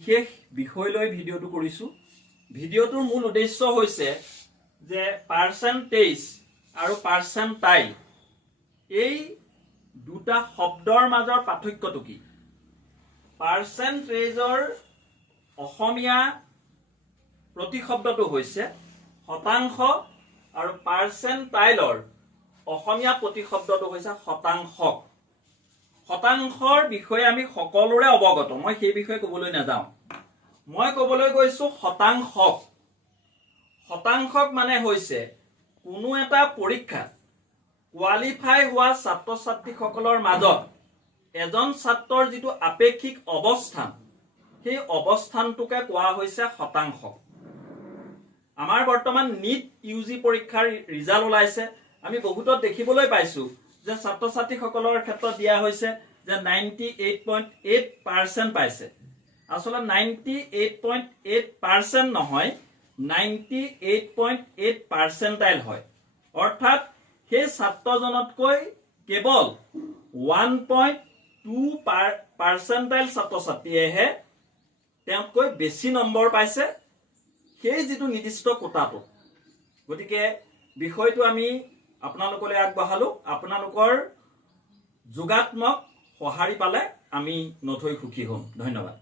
বিশেষ বিষয় লৈ ভিডিওটো কৰিছো। ভিডিওটোৰ মূল উদ্দেশ্য হৈছে যে পাৰ্চেন্টেজ আৰু পাৰ্চেন্টাইল এই দুটা শব্দৰ মাজৰ পাৰ্থক্যটো কি। পাৰ্চেন্টেজৰ অসমীয়া প্ৰতিশব্দটো হৈছে শতাংশ আৰু পাৰ্চেন্টাইলৰ অসমীয়া প্ৰতিশব্দটো হৈছে শতাংশ। শতাংশৰ বিষয়ে আমি সকলোৰে অৱগত, মই সেই বিষয়ে ক'বলৈ নাযাওঁ। মই ক'বলৈ গৈছো শতাংশক। শতাংশক মানে হৈছে কোনো এটা পৰীক্ষাত কোৱালিফাই হোৱা ছাত্ৰ ছাত্ৰীসকলৰ মাজত এজন ছাত্ৰৰ যিটো আপেক্ষিক অৱস্থান, সেই অৱস্থানটোকে কোৱা হৈছে শতাংশ। আমাৰ বৰ্তমান নিট ইউজি পৰীক্ষাৰ ৰিজাল্ট ওলাইছে। আমি বহুতত দেখিবলৈ পাইছো যে ছাত্ৰ ছাত্ৰীসকলৰ ক্ষেত্ৰত দিয়া হৈছে যে 98.8% পাইছে। আসলে 98.8% নহয়, 98.8 পাৰ্চেন্টাইল হয়। অৰ্থাৎ সেই ছাত্ৰজনতকৈ কেৱল 1.2 পাৰ্চেন্টাইল ছাত্ৰ ছাত্ৰীয়েহে তেওঁতকৈ বেছি নম্বৰ পাইছে সেই যিটো নিৰ্দিষ্ট কোটাটো। গতিকে বিষয়টো আমি আপোনালোকলৈ আগবঢ়ালো। আপোনালোকৰ যোগাত্মক সঁহাৰি পালে আমি নথৈ সুখী হ'ম। ধন্যবাদ।